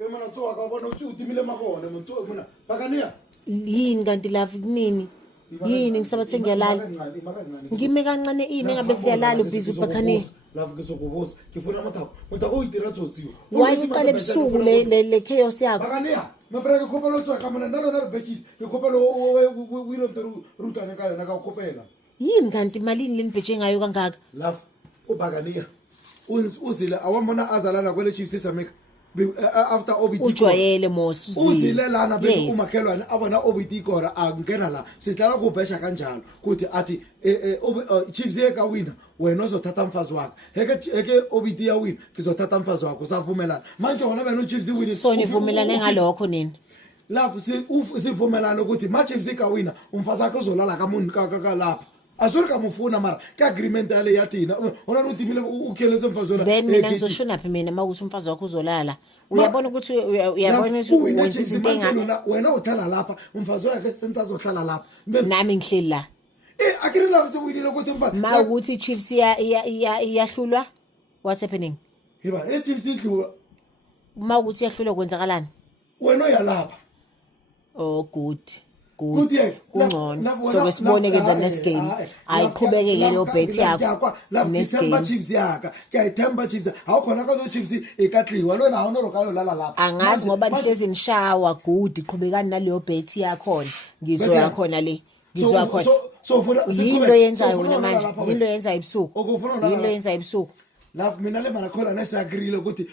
Emana tsoa ka bona uthi utimile makone mntso mina bakaniya yini kanti love kunini yini ngisabathe ngiyalala ngime kancane ini engabe siyalala ubhizi ubakhani love ngizokubuza ngifuna mutako uyitira tsotsiwe waye uqale ebusuku le chaos yakho bakaniya mabra ke khopelo tsoa ka mona ndalo ndalo betches ke khopelo we ro ntoro rutana ka yona ka khopela yini kanti malini lenibheje ngayo kangaka love ubakaniya uzile awamona azalana kwele chiefs sameka after obiti ujwayele mos uzile lana bese umakhelwane abona obiti kora angena la sihlala kubhesha kanjalo kuthi athi chiefs yeka wina wena uzothatha umfazi wakho heke obiti ya wina ngizothatha umfazi wakho usavumelana manje wona bena uchiefs wini so nivumelane ngalokho nini love sivumelana ukuthi ma chiefs ka wina umfazi wakho uzolala kamuntu ka lapha asuri kamufuna mara ka agreement yale yathina ona notimile ukheletse umfazi wona then mina ngizoshona phi mina makuthi umfazi wakho uzolala uyabona ukuthi uyabona ukuthi izinto engani wena uthala lapha umfazi wakhe senza azohlala lapha nami ngihleli la akiri love sewinile ukuthi umfazi ma ukuthi chiefs iyahlulwa what's happening yiba chiefs idlula ma ukuthi iyahlulwa kwenzakalani wena uyalapha oh good kungcono so besibone ke the next game ayiqhubeke ke leyo bet yakho next game chiefs yaka kuyayithemba chiefs awukhona ka chiefs ekatliwa lona awunoro kalo lala lapha angazi ngoba lihlezi nishawa good iqhubekani naleyo bet yakho ngizoya khona le ngizwa khona so ufuna yinto yenzayo wena manje yinto yenza ibusuku yinto yenza ibusuku love mina le mara khola nesagrilo ukuthi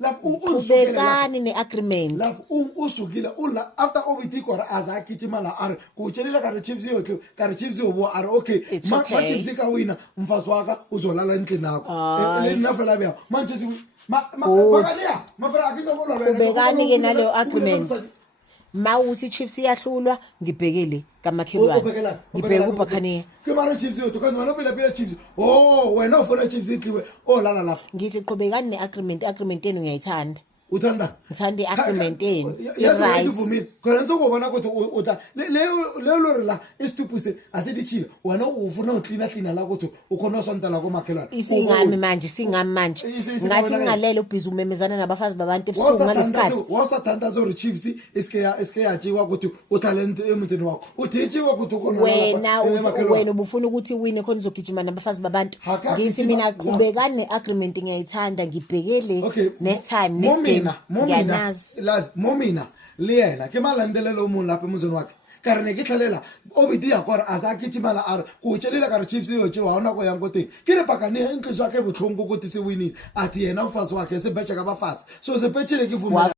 love ubekani neagreement love usukile ula after obiti kora azakitima la are kutshelela ka chiefs yotle ka chiefs yobo are okay ma chiefs ka wina umfazi waka uzolala endlini nakho le nafela bya manje si bakaniya mabra akinto kolwa ubekani ke naleyo agreement mawuthi chiefs iyahlulwa ngibhekele kamakhelwane ngibheka ubakhaniya kemara chiefs yotho kanti wena phela chiefs wena ufuna chiefs itliwe lala lapha ngithi qhubekani neagreement yenu ngiyayithanda uthanda ngithanda iagreement yenu right khona ntsokubona ukuthi utha le lori la isitupuse asidichile wena ufuna uclean la ukuthi ukhona sonta la komakhelwane isingami manje ngathi ngalele ubhizi umemezana nabafazi babantu ebusuku ngalesikhathi wasathanda zo chiefs iske yajiwa ukuthi utalent emthini wakho uthijiwa ukuthi ukhona wena ubufuna ukuthi wine khona uzogijima nabafazi babantu ngithi mina qhubekani neagreement ngiyayithanda ngibhekele next time next game momina liyena ke malandelelo umuntu lapha emuzweni wakhe karene ke tlhalela obidi ya kwara azakitimala ara kutshelela ka chiefs yoje waona ko yang kote kire pakane inhliziyo yakhe buhlungu ukuthi siwinile athi yena umfazi wakhe sebheja kabafazi so sebhetshele ke vuma